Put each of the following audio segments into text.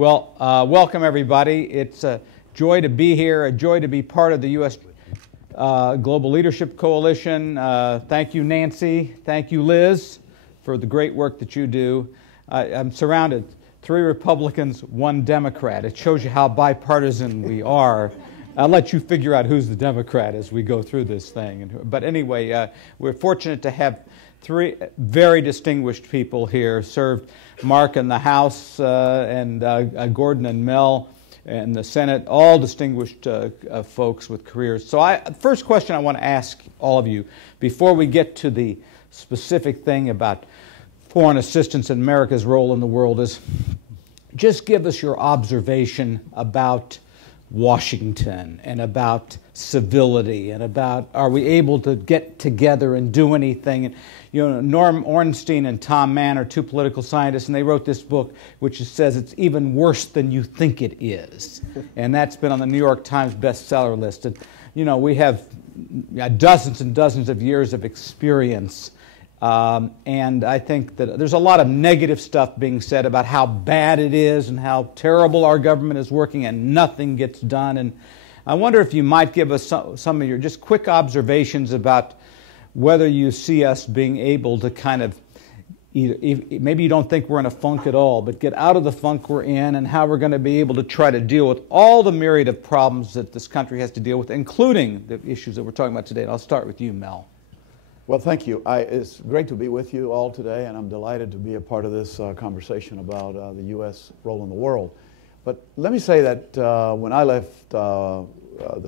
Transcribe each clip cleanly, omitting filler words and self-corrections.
Welcome everybody. It's a joy to be here, a joy to be part of the U.S. Global Leadership Coalition. Thank you, Nancy. Thank you, Liz, for the great work that you do. I'm surrounded, 3 Republicans, 1 Democrat. It shows you how bipartisan we are. I'll let you figure out who's the Democrat as we go through this thing. But anyway, we're fortunate to have 3 very distinguished people here, served Mark in the House and Gordon and Mel in the Senate, all distinguished folks with careers. So first question I want to ask all of you, before we get to the specific thing about foreign assistance and America's role in the world, is just give us your observation about Washington and about civility and about, are we able to get together and do anything? And, you know, Norm Ornstein and Tom Mann are 2 political scientists, and they wrote this book which says it's even worse than you think it is. And that's been on the New York Times bestseller list. And, you know, we have dozens and dozens of years of experience. And I think that there's a lot of negative stuff being said about how bad it is and how terrible our government is working and nothing gets done. And I wonder if you might give us some of your just quick observations about whether you see us being able to kind of, maybe you don't think we're in a funk at all, but get out of the funk we're in, and how we're going to be able to try to deal with all the myriad of problems that this country has to deal with, including the issues that we're talking about today. And I'll start with you, Mel. Well, thank you. It's great to be with you all today, and I'm delighted to be a part of this conversation about the U.S. role in the world. But let me say that when I left the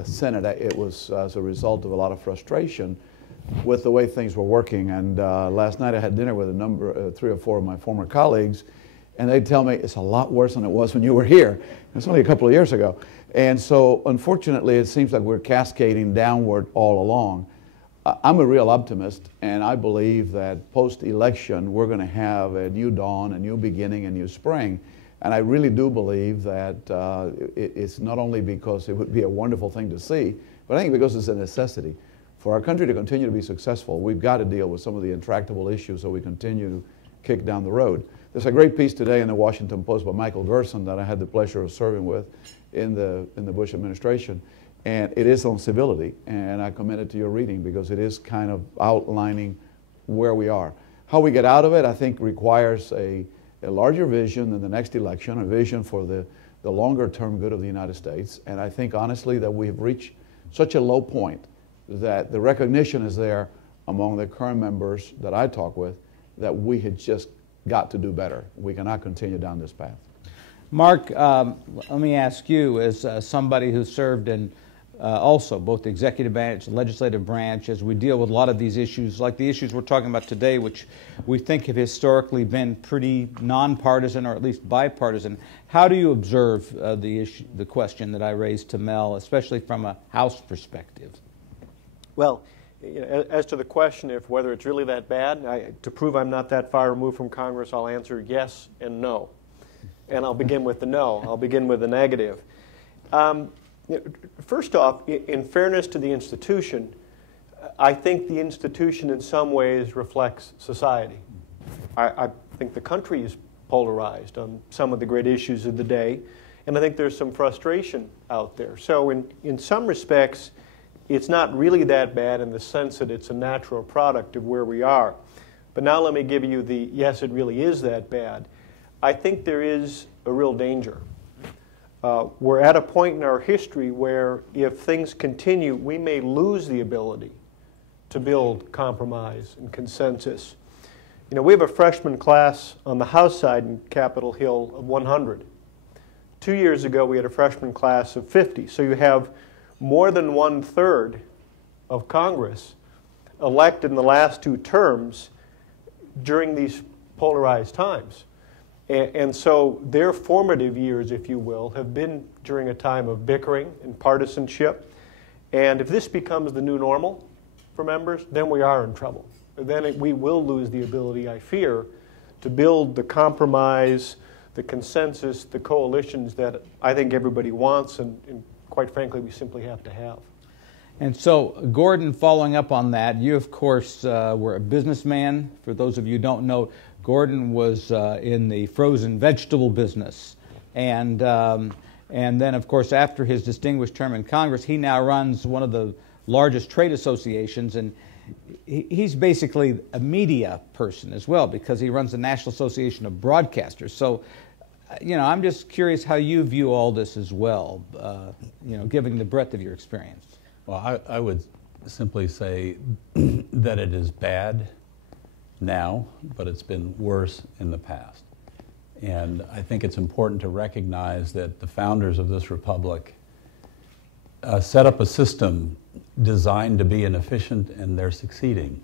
Senate, it was as a result of a lot of frustration with the way things were working. And last night I had dinner with 3 or 4 of my former colleagues, and they'd tell me it's a lot worse than it was when you were here. It's only a couple of years ago. And so, unfortunately, it seems like we're cascading downward all along. I'm a real optimist, and I believe that post-election we're going to have a new dawn, a new beginning, a new spring. And I really do believe that it's not only because it would be a wonderful thing to see, but I think because it's a necessity. For our country to continue to be successful, we've got to deal with some of the intractable issues that we continue to kick down the road. There's a great piece today in the Washington Post by Michael Gerson that I had the pleasure of serving with in the Bush administration. And it is on civility, and I commend it to your reading because it is kind of outlining where we are. How we get out of it, I think, requires a larger vision than the next election, a vision for the longer-term good of the United States. And I think, honestly, that we have reached such a low point that the recognition is there among the current members that I talk with that we had just got to do better. We cannot continue down this path. Mark, let me ask you, as somebody who served in also both the executive branch and legislative branch, as we deal with a lot of these issues, like the issues we're talking about today, which we think have historically been pretty nonpartisan or at least bipartisan, how do you observe the question that I raised to Mel, especially from a House perspective? Well, as to the question of whether it's really that bad, to prove I'm not that far removed from Congress, I'll answer yes and no. And I'll begin with the no. I'll begin with the negative. First off, in fairness to the institution, I think the institution in some ways reflects society. I think the country is polarized on some of the great issues of the day, and I think there's some frustration out there. So in some respects, it's not really that bad in the sense that it's a natural product of where we are. But now let me give you the yes, it really is that bad. I think there is a real danger. We're at a point in our history where if things continue, we may lose the ability to build compromise and consensus. You know, we have a freshman class on the House side in Capitol Hill of 100. 2 years ago, we had a freshman class of 50. So you have more than 1/3 of Congress elected in the last 2 terms during these polarized times. And so their formative years, if you will, have been during a time of bickering and partisanship. And if this becomes the new normal for members, then we are in trouble. Then we will lose the ability, I fear, to build the compromise, the consensus, the coalitions that I think everybody wants, and quite frankly, we simply have to have. And so, Gordon, following up on that, you, of course, were a businessman. For those of you who don't know, Gordon was in the frozen vegetable business And then, of course, after his distinguished term in Congress, he now runs one of the largest trade associations, and he's basically a media person as well, because he runs the National Association of Broadcasters. So, I'm just curious how you view all this as well, given the breadth of your experience. Well, I would simply say that it is bad now, but it's been worse in the past. And I think it's important to recognize that the founders of this republic set up a system designed to be inefficient, and they're succeeding.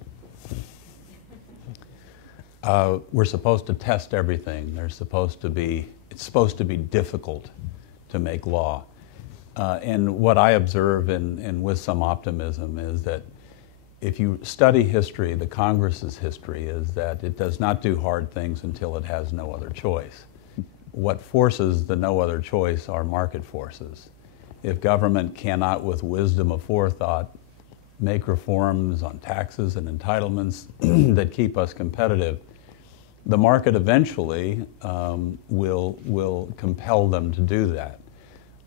We're supposed to test everything. It's supposed to be difficult to make law. And what I observe, and with some optimism, is that if you study history, the Congress's history, is that it does not do hard things until it has no other choice. What forces the no other choice are market forces. If government cannot, with wisdom of forethought, make reforms on taxes and entitlements that keep us competitive, the market eventually will compel them to do that.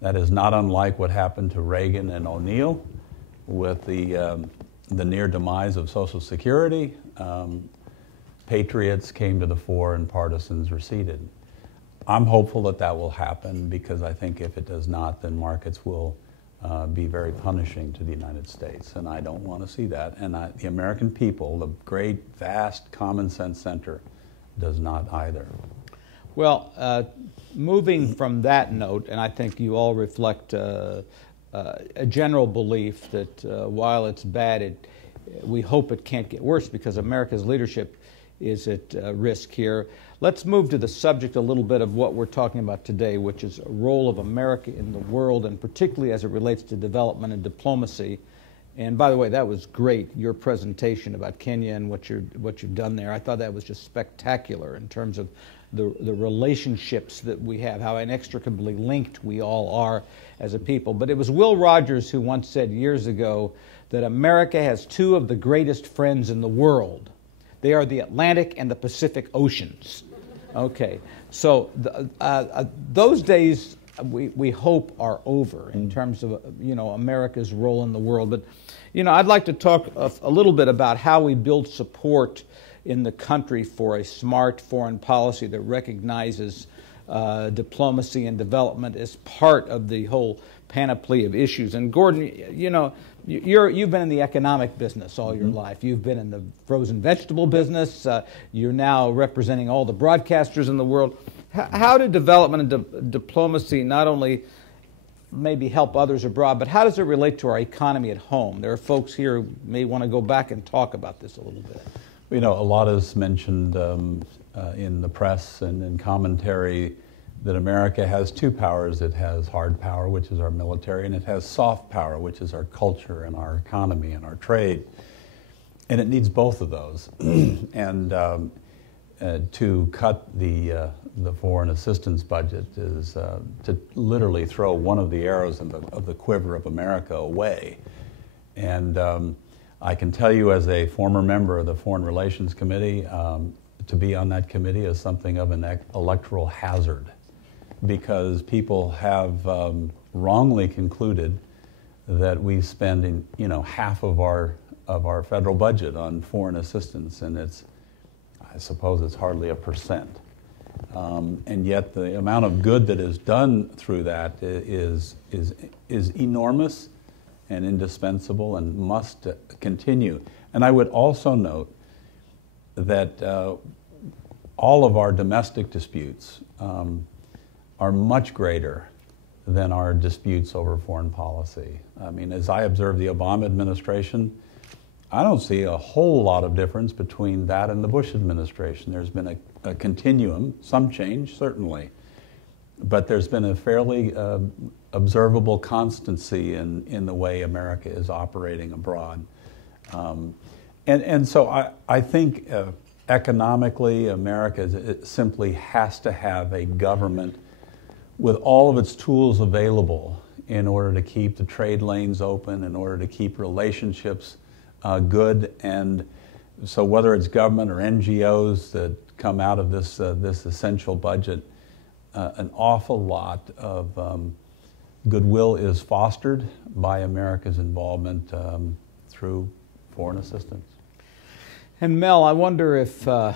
That is not unlike what happened to Reagan and O'Neill with the near demise of Social Security. Patriots came to the fore and partisans receded. I'm hopeful that that will happen, because I think if it does not, then markets will be very punishing to the United States, and I don't want to see that. And the American people, the great, vast common sense center, does not either. Well, moving from that note, and I think you all reflect a general belief that while it's bad, we hope it can't get worse, because America's leadership is at risk here. Let's move to the subject a little bit of what we're talking about today, which is a role of America in the world, and particularly as it relates to development and diplomacy. And by the way, that was great, your presentation about Kenya and what you've done there. I thought that was just spectacular in terms of the relationships that we have, how inextricably linked we all are as a people. But it was Will Rogers who once said years ago that America has two of the greatest friends in the world. They are the Atlantic and the Pacific Oceans. Okay, so those days we hope are over in terms of America's role in the world. But I'd like to talk a little bit about how we build support in the country for a smart foreign policy that recognizes diplomacy and development as part of the whole panoply of issues. And Gordon, you've been in the economic business all your life. You've been in the frozen vegetable business. You're now representing all the broadcasters in the world. How do development and diplomacy not only maybe help others abroad, but how does it relate to our economy at home? There are folks here who may want to go back and talk about this a little bit. A lot is mentioned in the press and in commentary that America has two powers. It has hard power, which is our military, and it has soft power, which is our culture and our economy and our trade. And it needs both of those. And to cut the foreign assistance budget is to literally throw one of the arrows of the quiver of America away. And I can tell you, as a former member of the Foreign Relations Committee, to be on that committee is something of an electoral hazard, because people have wrongly concluded that we spend half of our federal budget on foreign assistance, and I suppose it's hardly 1%. And yet the amount of good that is done through that is enormous and indispensable and must continue. And I would also note that all of our domestic disputes are much greater than our disputes over foreign policy. I mean, as I observe the Obama administration, I don't see a whole lot of difference between that and the Bush administration. There's been a continuum, some change, certainly, but there's been a fairly observable constancy in the way America is operating abroad. And so I think economically, America simply has to have a government with all of its tools available in order to keep the trade lanes open, in order to keep relationships good. And so whether it's government or NGOs that come out of this essential budget, an awful lot of goodwill is fostered by America's involvement through foreign assistance. And Mel, I wonder if, I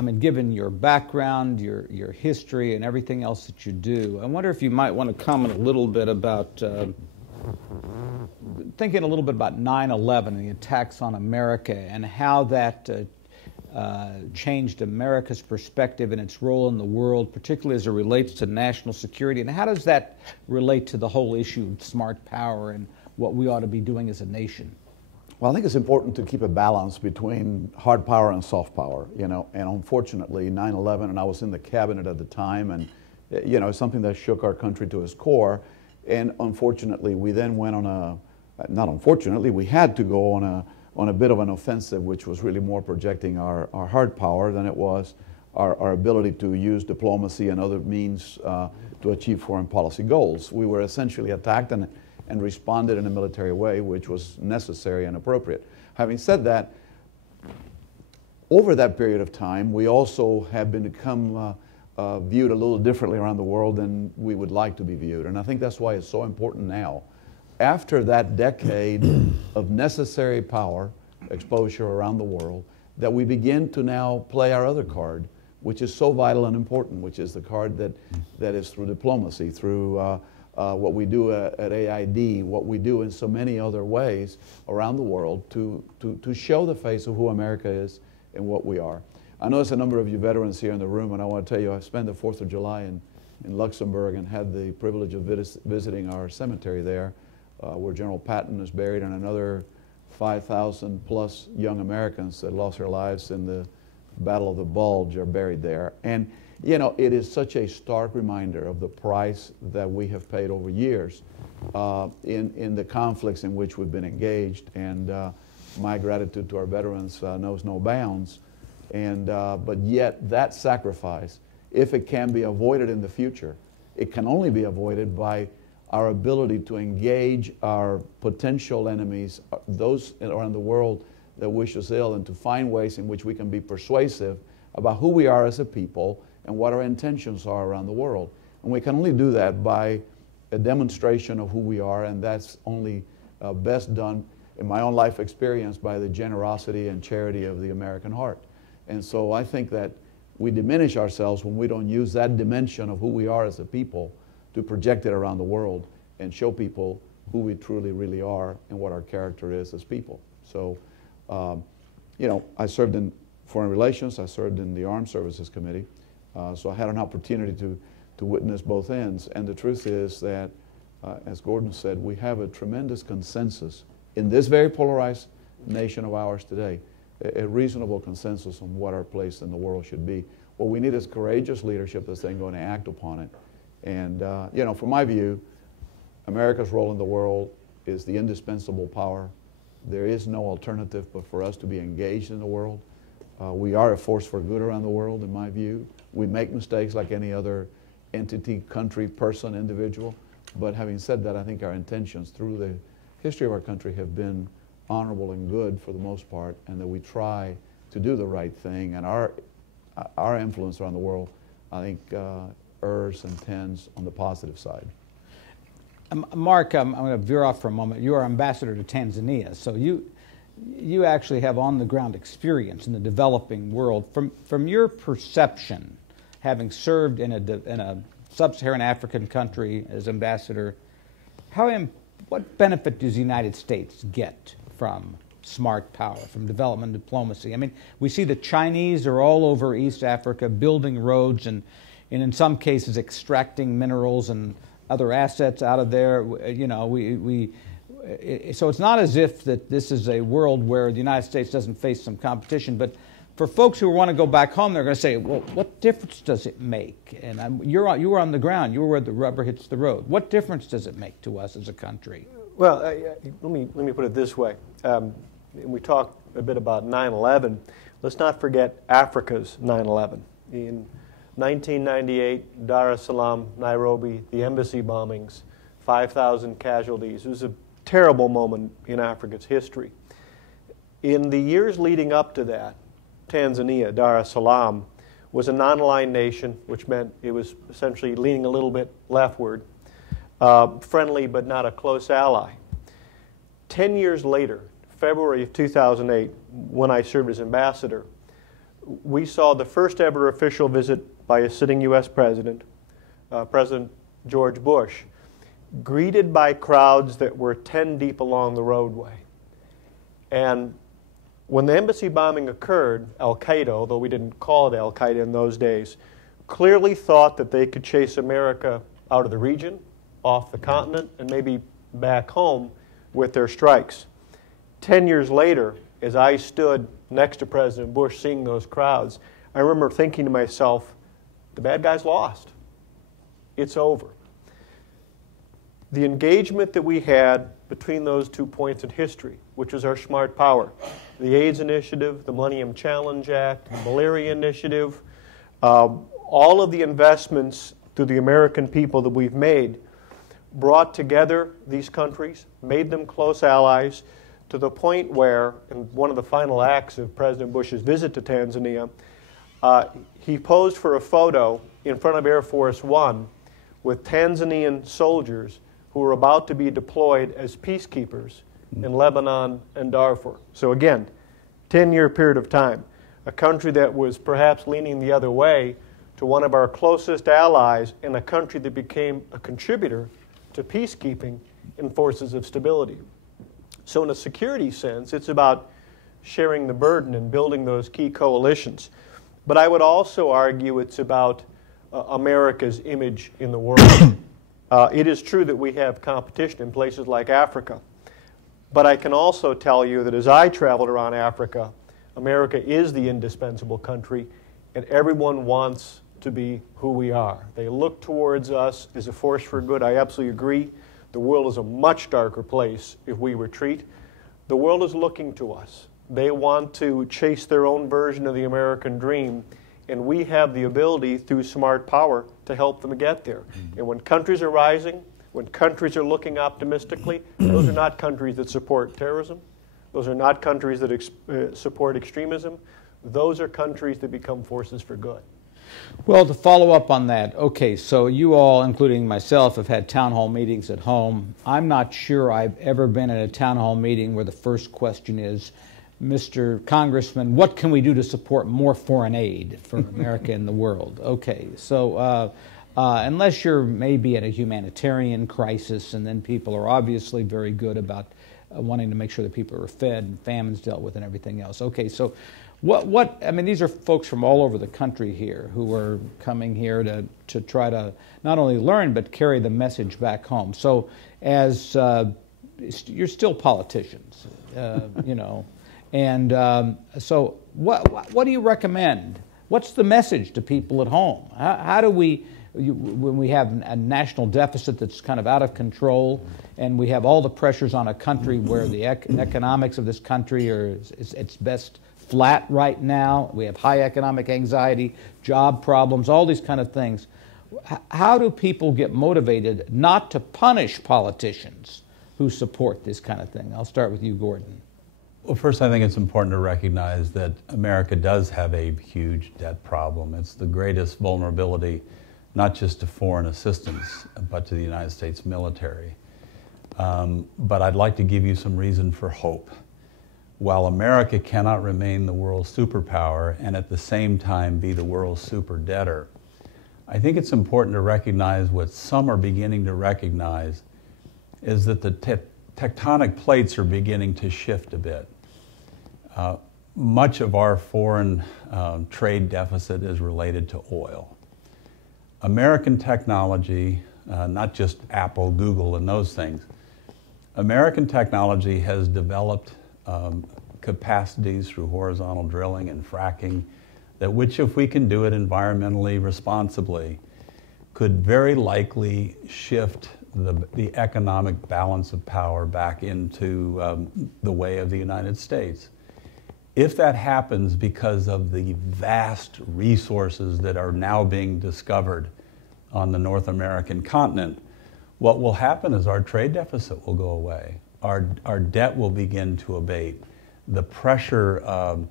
mean, given your background, your history, and everything else that you do, I wonder if you might want to comment a little bit about, thinking a little bit about 9/11 and the attacks on America and how that changed America's perspective and its role in the world, particularly as it relates to national security. And how does that relate to the whole issue of smart power and what we ought to be doing as a nation? Well, I think it's important to keep a balance between hard power and soft power, you know, and unfortunately 9/11, and I was in the cabinet at the time, and you know, something that shook our country to its core, and unfortunately we then went on a, not unfortunately, we had to go on a bit of an offensive, which was really more projecting our hard power than it was our ability to use diplomacy and other means to achieve foreign policy goals. We were essentially attacked and responded in a military way, which was necessary and appropriate. Having said that, over that period of time, we also have become viewed a little differently around the world than we would like to be viewed. And I think that's why it's so important now, after that decade of necessary power exposure around the world, that we begin to now play our other card, which is so vital and important, which is the card that is through diplomacy, through what we do at AID, what we do in so many other ways around the world to show the face of who America is and what we are. I know there's a number of you veterans here in the room, and I want to tell you I spent the 4th of July in Luxembourg and had the privilege of visiting our cemetery there, where General Patton is buried, and another 5,000 plus young Americans that lost their lives in the Battle of the Bulge are buried there. And you know, it is such a stark reminder of the price that we have paid over years in the conflicts in which we've been engaged. And my gratitude to our veterans knows no bounds. And but yet that sacrifice, if it can be avoided in the future, it can only be avoided by our ability to engage our potential enemies, those around the world that wish us ill, and to find ways in which we can be persuasive about who we are as a people and what our intentions are around the world. And we can only do that by a demonstration of who we are, and that's only best done, in my own life experience, by the generosity and charity of the American heart. And so I think that we diminish ourselves when we don't use that dimension of who we are as a people to project it around the world and show people who we truly, really are and what our character is as people. So, you know, I served in foreign relations, I served in the Armed Services Committee, so I had an opportunity to witness both ends. And the truth is that, as Gordon said, we have a tremendous consensus in this very polarized nation of ours today, a reasonable consensus on what our place in the world should be. What we need is courageous leadership that's then going to act upon it. And, you know, from my view, America's role in the world is the indispensable power. There is no alternative but for us to be engaged in the world. We are a force for good around the world, in my view. We make mistakes like any other entity, country, person, individual. But having said that, I think our intentions through the history of our country have been honorable and good for the most part, and that we try to do the right thing. And our influence around the world, I think, errs and tends on the positive side. Mark, I'm going to veer off for a moment. You are ambassador to Tanzania, so you actually have on-the-ground experience in the developing world. From your perception, having served in a sub-Saharan African country as ambassador, what benefit does the United States get from smart power, from development diplomacy? I mean, we see the Chinese are all over East Africa building roads and in some cases extracting minerals and other assets out of there. You know, so it's not as if that this is a world where the United States doesn't face some competition, but for folks who want to go back home, they're going to say, well, what difference does it make? And you were on the ground. You were where the rubber hits the road. What difference does it make to us as a country? Well, let me put it this way. We talked a bit about 9/11. Let's not forget Africa's 9/11. In 1998, Dar es Salaam, Nairobi, the embassy bombings, 5,000 casualties. It was a terrible moment in Africa's history. In the years leading up to that, Tanzania, Dar es Salaam, was a non-aligned nation, which meant it was essentially leaning a little bit leftward, friendly but not a close ally. 10 years later, February of 2008, when I served as ambassador, we saw the first ever official visit by a sitting U.S. president, President George Bush, greeted by crowds that were 10 deep along the roadway. And when the embassy bombing occurred, Al-Qaeda, although we didn't call it Al-Qaeda in those days, clearly thought that they could chase America out of the region, off the continent, and maybe back home with their strikes. 10 years later, as I stood next to President Bush seeing those crowds, I remember thinking to myself, the bad guys lost. It's over. The engagement that we had between those 2 points in history, which was our smart power, the AIDS Initiative, the Millennium Challenge Act, the Malaria Initiative, all of the investments through the American people that we've made brought together these countries, made them close allies, to the point where, in one of the final acts of President Bush's visit to Tanzania, he posed for a photo in front of Air Force One with Tanzanian soldiers who were about to be deployed as peacekeepers in Lebanon and Darfur. So again, 10-year period of time. A country that was perhaps leaning the other way to one of our closest allies, and a country that became a contributor to peacekeeping in forces of stability. So in a security sense, it's about sharing the burden and building those key coalitions. But I would also argue it's about America's image in the world. It is true that we have competition in places like Africa. But I can also tell you that as I traveled around Africa, America is the indispensable country, and everyone wants to be who we are. They look towards us as a force for good. I absolutely agree. The world is a much darker place if we retreat. The world is looking to us. They want to chase their own version of the American dream, and we have the ability through smart power to help them get there. And when countries are rising, when countries are looking optimistically, those are not countries that support terrorism. Those are not countries that support extremism. Those are countries that become forces for good. Well, to follow up on that, okay, so you all, including myself, have had town hall meetings at home. I'm not sure I've ever been at a town hall meeting where the first question is, Mr. Congressman, what can we do to support more foreign aid for America and the world? Okay, so unless you're maybe at a humanitarian crisis, and then people are obviously very good about wanting to make sure that people are fed and famines dealt with and everything else. Okay, so I mean, these are folks from all over the country here who are coming here to try to not only learn but carry the message back home. So as you're still politicians, you know, and so what do you recommend? What's the message to people at home? How do we, when we have a national deficit that's kind of out of control, and we have all the pressures on a country where the economics of this country are its best flat right now, we have high economic anxiety, job problems, all these kind of things. How do people get motivated not to punish politicians who support this kind of thing? I'll start with you, Gordon. Well, first, I think it's important to recognize that America does have a huge debt problem. It's the greatest vulnerability, not just to foreign assistance, but to the United States military. But I'd like to give you some reason for hope. While America cannot remain the world's superpower and at the same time be the world's super debtor, I think it's important to recognize what some are beginning to recognize is that the tectonic plates are beginning to shift a bit. Much of our foreign trade deficit is related to oil. American technology, not just Apple, Google, and those things, American technology has developed capacities through horizontal drilling and fracking that which, if we can do it environmentally responsibly, could very likely shift the economic balance of power back into the way of the United States. If that happens because of the vast resources that are now being discovered on the North American continent, what will happen is our trade deficit will go away. Our debt will begin to abate. The pressure of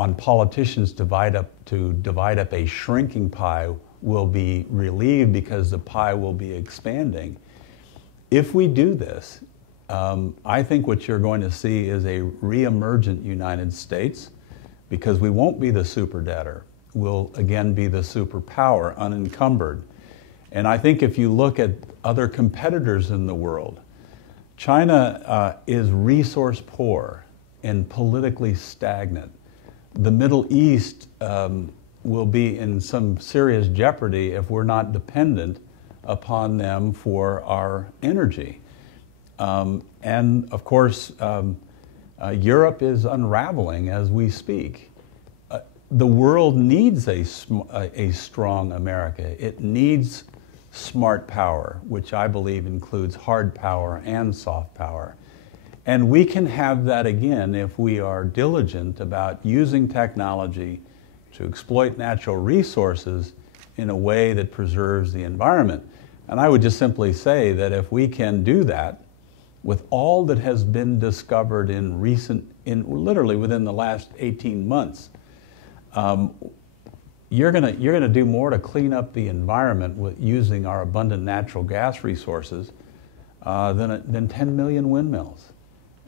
on politicians to divide up a shrinking pie will be relieved because the pie will be expanding. If we do this, I think what you're going to see is a re-emergent United States, because we won't be the super debtor. We'll again be the superpower, unencumbered. And I think if you look at other competitors in the world, China is resource poor and politically stagnant. The Middle East will be in some serious jeopardy if we're not dependent upon them for our energy. And of course, Europe is unraveling as we speak. The world needs a strong America. It needs smart power, which I believe includes hard power and soft power. And we can have that again if we are diligent about using technology to exploit natural resources in a way that preserves the environment. And I would just simply say that if we can do that, with all that has been discovered literally within the last 18 months, you're gonna do more to clean up the environment with using our abundant natural gas resources than 10 million windmills.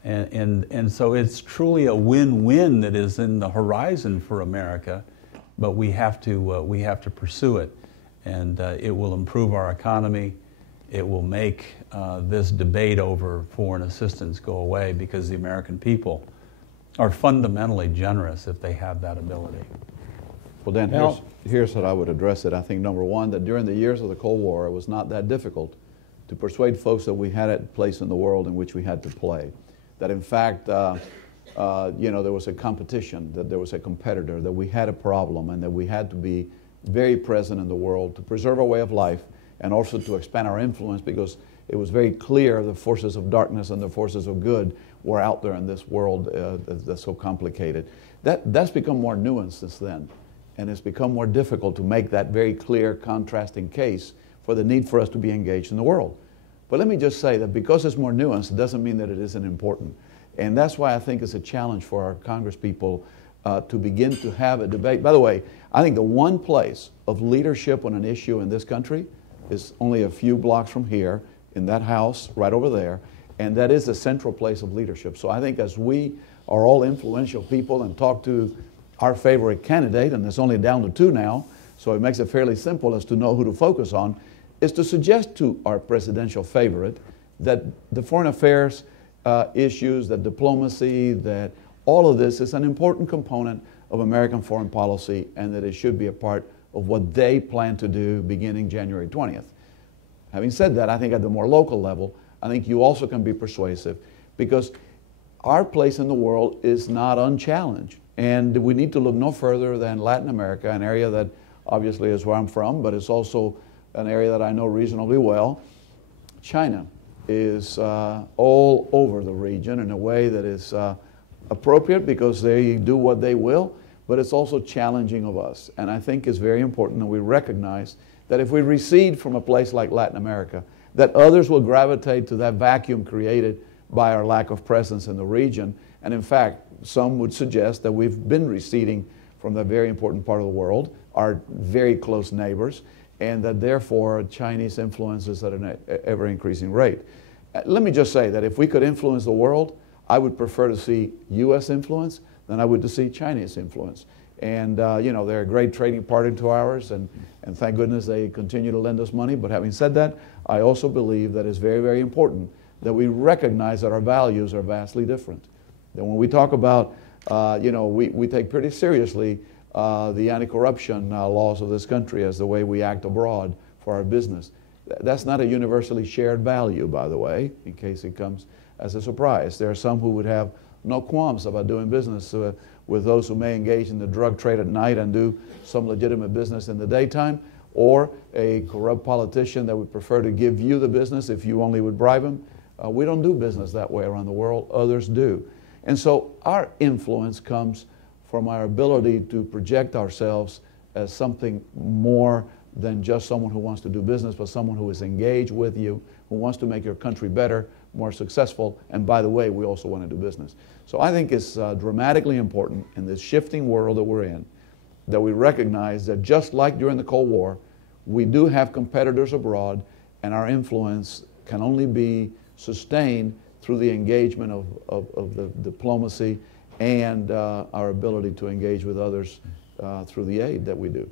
And so it's truly a win-win that is in the horizon for America, but we have to pursue it, and it will improve our economy. It will make this debate over foreign assistance go away, because the American people are fundamentally generous if they have that ability. Well, Dan, here's how I would address it. I think, number one, that during the years of the Cold War, it was not that difficult to persuade folks that we had a place in the world in which we had to play. That in fact, there was a competition, that there was a competitor, that we had a problem, and that we had to be very present in the world to preserve our way of life and also to expand our influence, because it was very clear the forces of darkness and the forces of good were out there in this world that's so complicated. That's become more nuanced since then. And it's become more difficult to make that very clear, contrasting case for the need for us to be engaged in the world. But let me just say that because it's more nuanced, it doesn't mean that it isn't important. And that's why I think it's a challenge for our Congress people to begin to have a debate. By the way, I think the one place of leadership on an issue in this country is only a few blocks from here, in that house right over there, and that is the central place of leadership. So I think as we are all influential people and talk to our favorite candidate, and it's only down to 2 now, so it makes it fairly simple as to know who to focus on, is to suggest to our presidential favorite that the foreign affairs issues, that diplomacy, that all of this is an important component of American foreign policy, and that it should be a part of what they plan to do beginning January 20th. Having said that, I think at the more local level, I think you also can be persuasive, because our place in the world is not unchallenged. And we need to look no further than Latin America, an area that obviously is where I'm from, but it's also an area that I know reasonably well. China is all over the region in a way that is appropriate, because they do what they will, but it's also challenging of us. And I think it's very important that we recognize that if we recede from a place like Latin America, that others will gravitate to that vacuum created by our lack of presence in the region. And in fact, some would suggest that we've been receding from that very important part of the world, our very close neighbors, and that therefore Chinese influence is at an ever-increasing rate. Let me just say that if we could influence the world, I would prefer to see U.S. influence than I would to see Chinese influence. And they're a great trading partner to ours, and thank goodness they continue to lend us money. But having said that, I also believe that it's very, very important that we recognize that our values are vastly different. That when we talk about, we take pretty seriously the anti-corruption laws of this country as the way we act abroad for our business. That's not a universally shared value, by the way, in case it comes as a surprise. There are some who would have no qualms about doing business with those who may engage in the drug trade at night and do some legitimate business in the daytime, or a corrupt politician that would prefer to give you the business if you only would bribe him. We don't do business that way around the world. Others do. And so our influence comes from our ability to project ourselves as something more than just someone who wants to do business, but someone who is engaged with you, who wants to make your country better, more successful. And by the way, we also want to do business. So I think it's dramatically important in this shifting world that we're in that we recognize that just like during the Cold War, we do have competitors abroad, and our influence can only be sustained through the engagement of the diplomacy and our ability to engage with others through the aid that we do.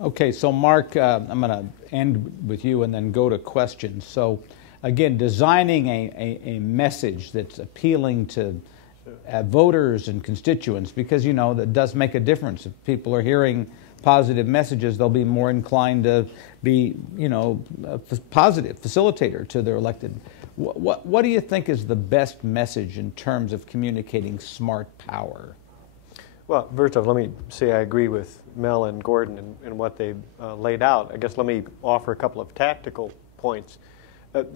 Okay, so Mark, I'm going to end with you and then go to questions. So again, designing a message that's appealing to voters and constituents, because you know that does make a difference. If people are hearing positive messages, they'll be more inclined to be, you know, a positive facilitator to their elected. What do you think is the best message in terms of communicating smart power? Well, first off, let me say I agree with Mel and Gordon in what they laid out. I guess let me offer a couple of tactical points.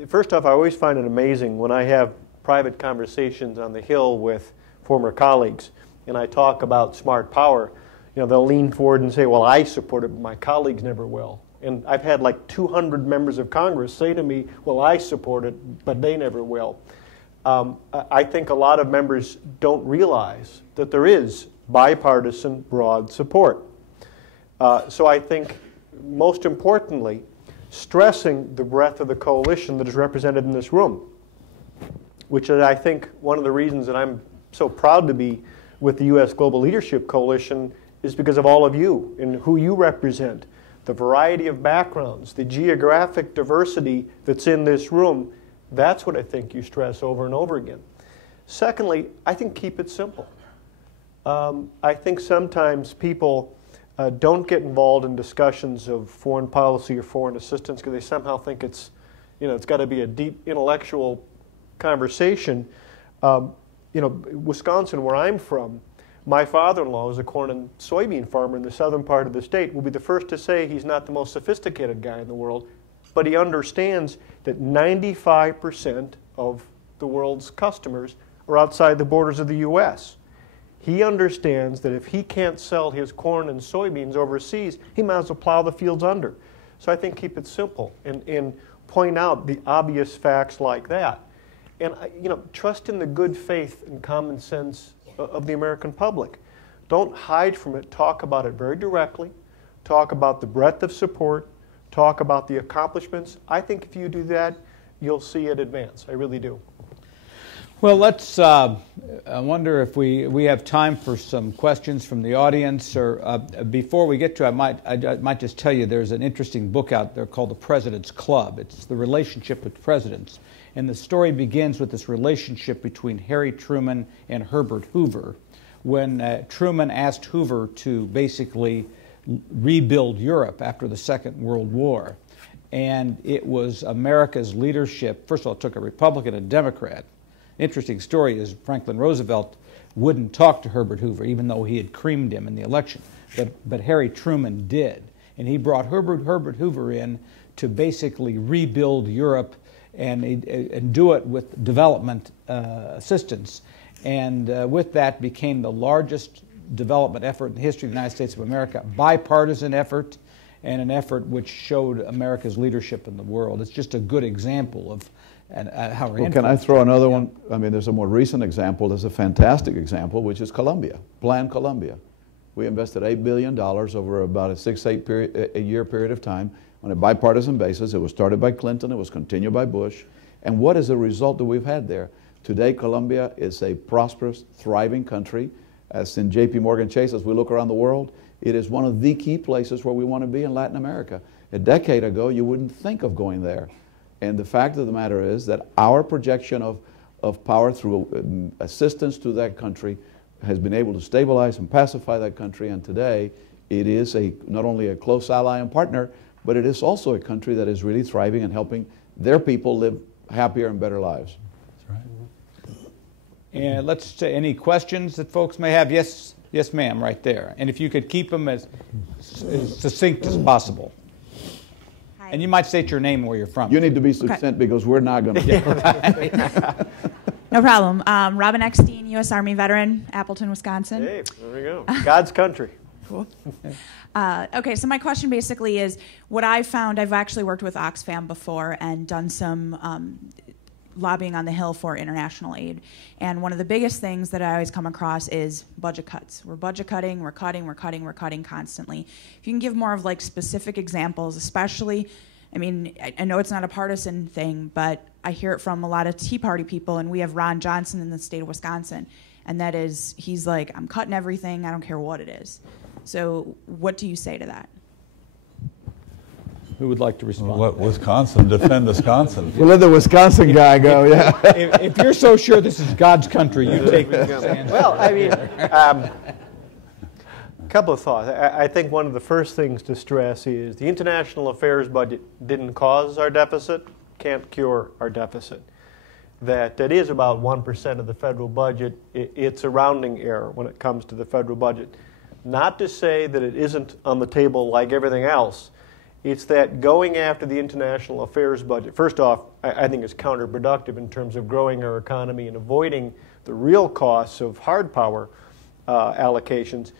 First off, I always find it amazing when I have private conversations on the Hill with former colleagues and I talk about smart power. You know, they'll lean forward and say, well, I support it, but my colleagues never will. And I've had like 200 members of Congress say to me, well, I support it, but they never will. I think a lot of members don't realize that there is bipartisan broad support. So I think, most importantly, stressing the breadth of the coalition that is represented in this room, which is, I think, one of the reasons that I'm so proud to be with the U.S. Global Leadership Coalition is because of all of you and who you represent, the variety of backgrounds, the geographic diversity that's in this room. That's what I think you stress over and over again. Secondly, I think keep it simple. I think sometimes people don't get involved in discussions of foreign policy or foreign assistance because they somehow think it's, you know, it's got to be a deep intellectual conversation. You know, Wisconsin, where I'm from, my father-in-law is a corn and soybean farmer in the southern part of the state. Will be the first to say he's not the most sophisticated guy in the world, but he understands that 95% of the world's customers are outside the borders of the U.S. He understands that if he can't sell his corn and soybeans overseas, he might as well plow the fields under. So I think keep it simple and point out the obvious facts like that. And you know, trust in the good faith and common sense of the American public. Don't hide from it. Talk about it very directly. Talk about the breadth of support. Talk about the accomplishments. I think if you do that, you'll see it advance. I really do. Well, let's, I wonder if we have time for some questions from the audience. Or before we get to it, I might just tell you there's an interesting book out there called The President's Club. It's the relationship with presidents. And the story begins with this relationship between Harry Truman and Herbert Hoover, when Truman asked Hoover to basically rebuild Europe after the Second World War. And it was America's leadership. First of all, it took a Republican and a Democrat. Interesting story is Franklin Roosevelt wouldn't talk to Herbert Hoover, even though he had creamed him in the election. But Harry Truman did. And he brought Herbert Hoover in to basically rebuild Europe and do it with development assistance. And with that became the largest development effort in the history of the United States of America, bipartisan effort, and an effort which showed America's leadership in the world. It's just a good example of how we're Can I throw another one? I mean, there's a more recent example. There's a fantastic example, which is Colombia, Plan Colombia. We invested $8 billion over about a 6-8 year period of time on a bipartisan basis. It was started by Clinton. It was continued by Bush. And what is the result that we've had there? Today, Colombia is a prosperous, thriving country. As in J.P. Morgan Chase, as we look around the world, it is one of the key places where we want to be in Latin America. A decade ago, you wouldn't think of going there. And the fact of the matter is that our projection of power through assistance to that country has been able to stabilize and pacify that country. And today, it is not only a close ally and partner, but it is also a country that is really thriving and helping their people live happier and better lives. That's right. And let's say any questions that folks may have. Yes, ma'am, right there. And if you could keep them as succinct as possible. Hi. And you might state your name and where you're from. You need to be succinct because we're not going to. No problem. Robin Eckstein, U.S. Army veteran, Appleton, Wisconsin. Hey, there we go. God's country. Cool. Okay, so my question basically is, what I found, I've actually worked with Oxfam before and done some lobbying on the Hill for international aid. And one of the biggest things that I always come across is budget cuts. We're budget cutting, we're cutting constantly. If you can give more of like specific examples, especially, I mean, I know it's not a partisan thing, but I hear it from a lot of Tea Party people, and we have Ron Johnson in the state of Wisconsin, and that is, he's like, I'm cutting everything, I don't care what it is. So what do you say to that? Who would like to respond? What, Wisconsin, defend Wisconsin. We'll let the Wisconsin guy go, yeah. If you're so sure this is God's country, you take the stand. Well, I mean, a couple of thoughts. I think one of the first things to stress is the international affairs budget didn't cause our deficit, can't cure our deficit. That is about 1% of the federal budget. It's a rounding error when it comes to the federal budget. Not to say that it isn't on the table like everything else. It's that going after the international affairs budget, first off, I think is counterproductive in terms of growing our economy and avoiding the real costs of hard power allocations.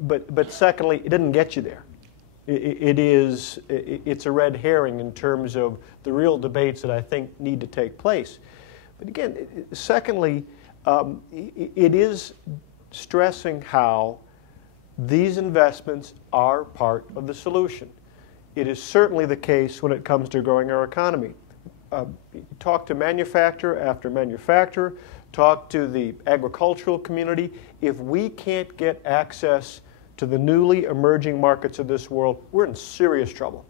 But secondly, it didn't get you there. It's a red herring in terms of the real debates that I think need to take place. But again, secondly, it is stressing how these investments are part of the solution. It is certainly the case when it comes to growing our economy. Talk to manufacturer after manufacturer, talk to the agricultural community. If we can't get access to the newly emerging markets of this world, we're in serious trouble,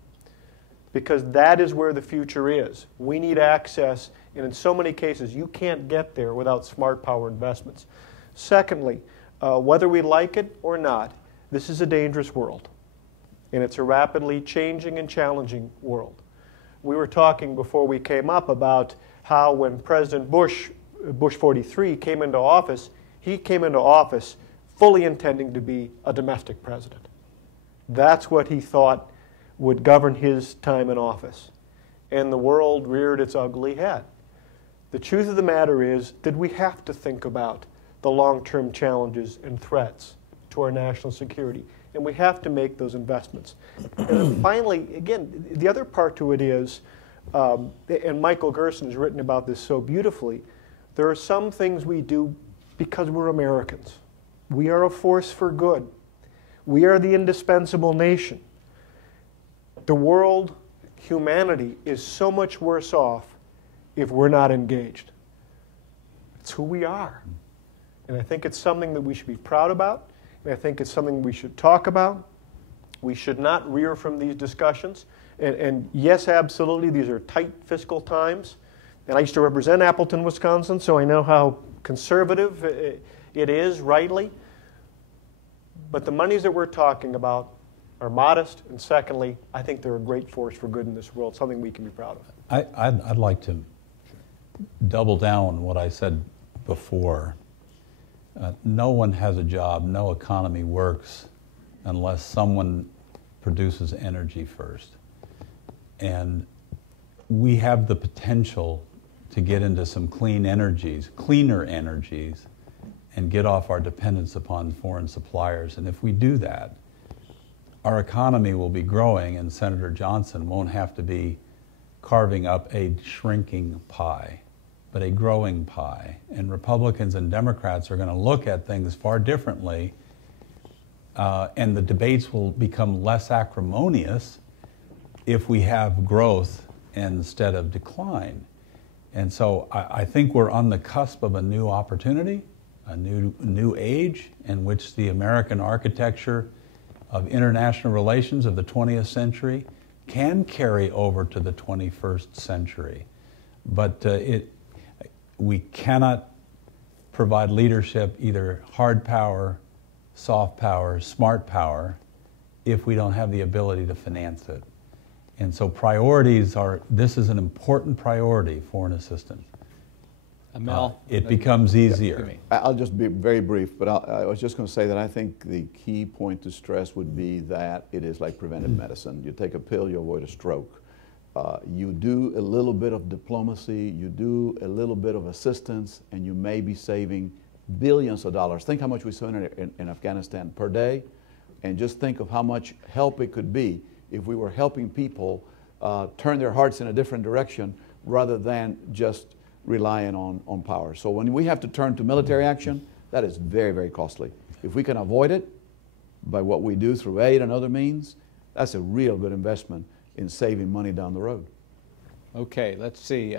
because that is where the future is. We need access, and in so many cases, you can't get there without smart power investments. Secondly, whether we like it or not, this is a dangerous world, and it's a rapidly changing and challenging world. We were talking before we came up about how when President Bush 43 came into office, he came into office fully intending to be a domestic president. That's what he thought would govern his time in office. And the world reared its ugly head. The truth of the matter is that we have to think about the long-term challenges and threats to our national security. And we have to make those investments. And then finally, again, the other part to it is, and Michael Gerson has written about this so beautifully, there are some things we do because we're Americans. We are a force for good. We are the indispensable nation. The world, humanity, is so much worse off if we're not engaged. It's who we are. And I think it's something that we should be proud about. And I think it's something we should talk about. We should not rear from these discussions. And yes, absolutely, these are tight fiscal times. And I used to represent Appleton, Wisconsin, so I know how conservative it is, rightly. But the monies that we're talking about are modest. And secondly, I think they're a great force for good in this world, something we can be proud of. I'd like to double down on what I said before. No one has a job, no economy works unless someone produces energy first. And we have the potential to get into some cleaner energies, and get off our dependence upon foreign suppliers. And if we do that, our economy will be growing, and Senator Johnson won't have to be carving up a shrinking pie, but a growing pie. And Republicans and Democrats are going to look at things far differently, and the debates will become less acrimonious if we have growth instead of decline. And so I think we're on the cusp of a new opportunity, a new age in which the American architecture of international relations of the 20th century can carry over to the 21st century. But we cannot provide leadership, either hard power, soft power, smart power, if we don't have the ability to finance it. And so priorities this is an important priority, foreign assistance. Mel? It becomes easier. I'll just be very brief, but I was just going to say that I think the key point to stress would be that it is like preventive medicine. You take a pill, you avoid a stroke. You do a little bit of diplomacy, you do a little bit of assistance, and you may be saving billions of dollars. Think how much we spend in Afghanistan per day, and just think of how much help it could be if we were helping people turn their hearts in a different direction rather than just relying on power. So when we have to turn to military action, that is very, very costly. If we can avoid it by what we do through aid and other means, that's a real good investment in saving money down the road. Okay, let's see.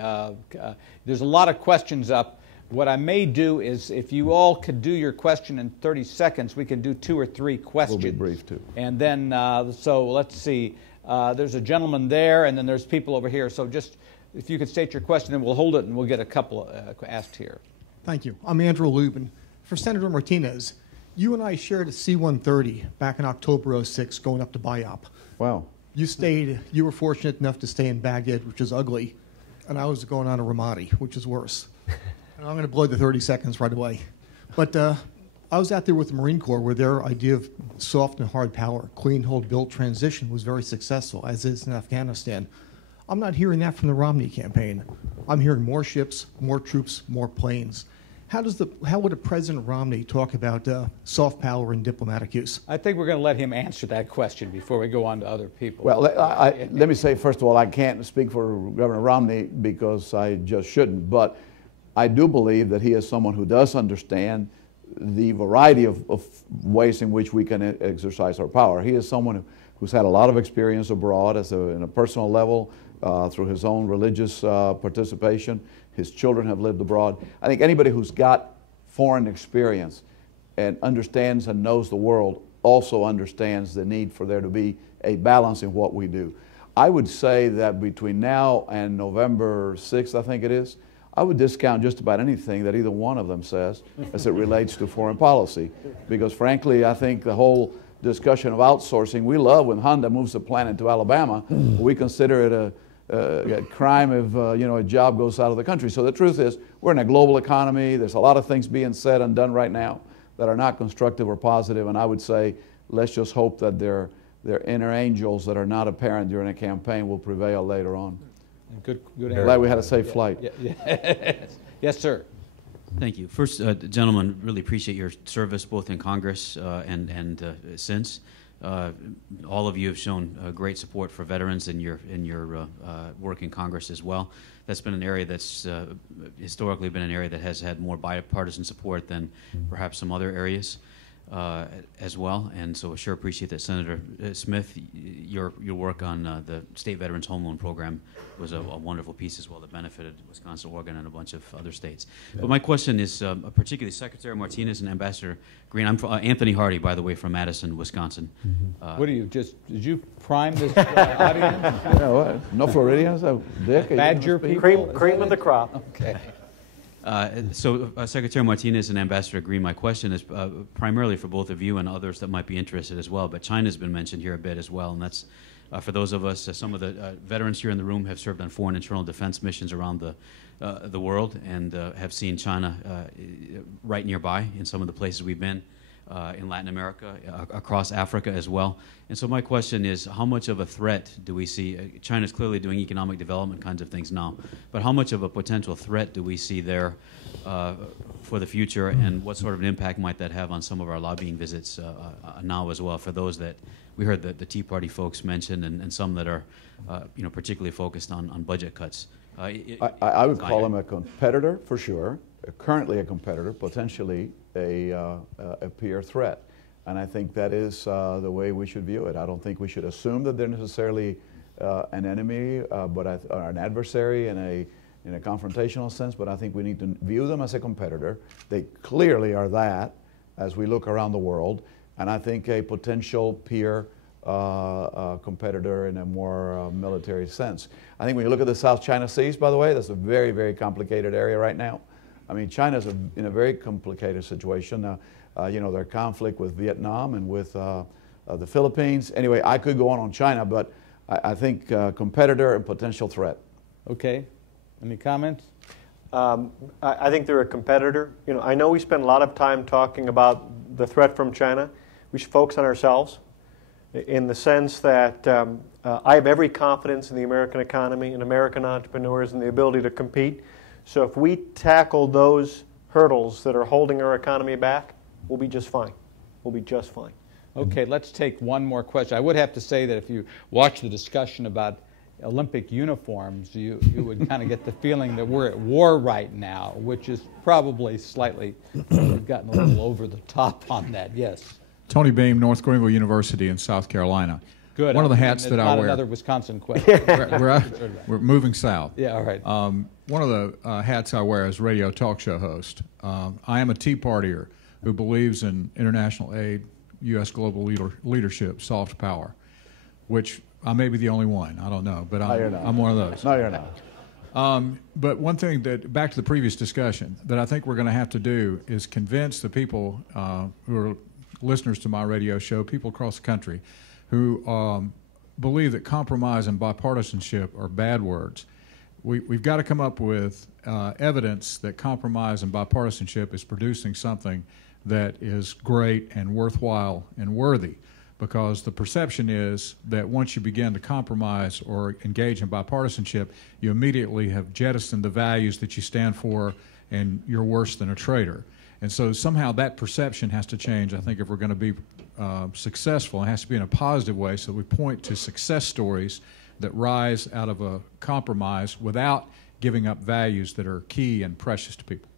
There's a lot of questions up. What I may do is, if you all could do your question in 30 seconds, we can do 2 or 3 questions. We'll be brief too. And then, so let's see. There's a gentleman there, and then there's people over here. So just, if you could state your question, and we'll hold it, and we'll get a couple asked here. Thank you. I'm Andrew Lubin. For Senator Martinez, you and I shared a C-130 back in October '06 going up to Biop. Wow. You were fortunate enough to stay in Baghdad, which is ugly, and I was going on to Ramadi, which is worse. And I'm going to blow the 30 seconds right away. But I was out there with the Marine Corps where their idea of soft and hard power, clean, hold, build transition was very successful, as is in Afghanistan. I'm not hearing that from the Romney campaign. I'm hearing more ships, more troops, more planes. How would a President Romney talk about soft power and diplomatic use? I think we're going to let him answer that question before we go on to other people. Well, let me say, first of all, I can't speak for Governor Romney because I just shouldn't, but I do believe that he is someone who does understand the variety of ways in which we can exercise our power. He is someone who's had a lot of experience abroad in a personal level, through his own religious participation. His children have lived abroad. I think anybody who's got foreign experience and understands and knows the world also understands the need for there to be a balance in what we do. I would say that between now and November 6th, I think it is, I would discount just about anything that either one of them says as it relates to foreign policy. Because frankly, I think the whole discussion of outsourcing, we love when Honda moves the plant into Alabama. We consider it a crime if a job goes out of the country. So the truth is, we're in a global economy. There's a lot of things being said and done right now that are not constructive or positive. And I would say, let's just hope that their inner angels that are not apparent during a campaign will prevail later on. Good Glad we had a safe flight. Yes, sir. Thank you. First, gentlemen, really appreciate your service both in Congress and since. All of you have shown great support for veterans in your work in Congress as well. That's been an area that's historically been an area that has had more bipartisan support than perhaps some other areas as well. And so I sure appreciate that. Senator Smith, your work on the State Veterans Home Loan Program was a wonderful piece as well that benefited Wisconsin, Oregon, and a bunch of other states. Yeah. But my question is particularly Secretary Martinez and Ambassador Green. I'm Anthony Hardy, by the way, from Madison, Wisconsin. Mm-hmm. What are you, did you prime this audience? Yeah, what? No Floridians? Dick? Badger people? Cream of the crop. Okay. Secretary Martinez and Ambassador Green, my question is primarily for both of you and others that might be interested as well, but China's been mentioned here a bit as well, and that's for those of us, some of the veterans here in the room have served on foreign internal defense missions around the world and have seen China right nearby in some of the places we've been. In Latin America, across Africa as well. And so my question is, how much of a threat do we see? China's clearly doing economic development kinds of things now, but how much of a potential threat do we see there for the future, and what sort of an impact might that have on some of our lobbying visits now as well, for those that we heard the Tea Party folks mention, and some that are particularly focused on budget cuts? I would call him a competitor for sure, currently a competitor, potentially a peer threat. And I think that is the way we should view it. I don't think we should assume that they're necessarily an enemy or an adversary in a confrontational sense, but I think we need to view them as a competitor. They clearly are that as we look around the world, and I think a potential peer competitor in a more military sense. I think when you look at the South China Seas, by the way, that's a very, very complicated area right now. I mean, China's in a very complicated situation. Their conflict with Vietnam and with the Philippines. Anyway, I could go on China, but I think competitor and potential threat. Okay. Any comments? I think they're a competitor. I know we spend a lot of time talking about the threat from China. We should focus on ourselves in the sense that I have every confidence in the American economy and American entrepreneurs and the ability to compete. So if we tackle those hurdles that are holding our economy back, we'll be just fine. We'll be just fine. Okay, let's take one more question. I would have to say that if you watch the discussion about Olympic uniforms, you would kind of get the feeling that we're at war right now, which is probably slightly, we've gotten a little over the top on that, yes. Tony Beam, North Greenville University in South Carolina. Good. One of the hats that I not wear. Another Wisconsin question. We're moving south. Yeah, all right. One of the hats I wear is radio talk show host. I am a Tea Partier who believes in international aid, U.S. global leadership, soft power, which I may be the only one. I don't know, but I'm one of those. No, you're not. But one thing that, back to the previous discussion, that I think we're going to have to do is convince the people who are listeners to my radio show, people across the country, who believe that compromise and bipartisanship are bad words. We've got to come up with evidence that compromise and bipartisanship is producing something that is great and worthwhile and worthy, because the perception is that once you begin to compromise or engage in bipartisanship, you immediately have jettisoned the values that you stand for and you're worse than a traitor. And so somehow that perception has to change, I think, if we're going to be successful. It has to be in a positive way, so we point to success stories that rise out of a compromise without giving up values that are key and precious to people.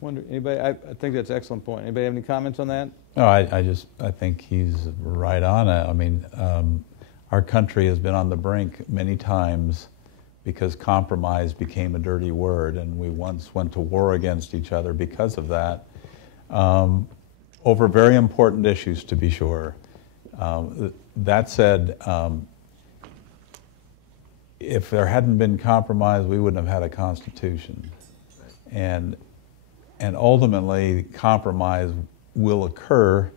Wonder, anybody? I think that's an excellent point. Anybody have any comments on that? No, I think he's right on it. I mean, our country has been on the brink many times because compromise became a dirty word, and we once went to war against each other because of that, over very important issues, to be sure. That said, if there hadn't been compromise, we wouldn't have had a constitution. And ultimately, compromise will occur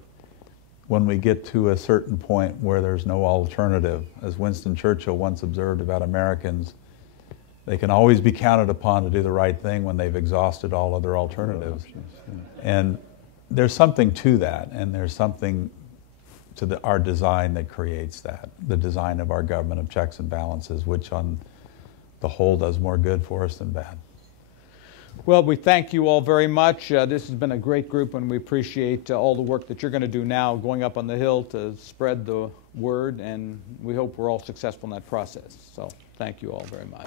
when we get to a certain point where there's no alternative. As Winston Churchill once observed about Americans, they can always be counted upon to do the right thing when they've exhausted all other alternatives. And there's something to that, and there's something to our design that creates that, the design of our government of checks and balances, which on the whole does more good for us than bad. Well, we thank you all very much. This has been a great group, and we appreciate all the work that you're going to do now going up on the Hill to spread the word, and we hope we're all successful in that process. So thank you all very much.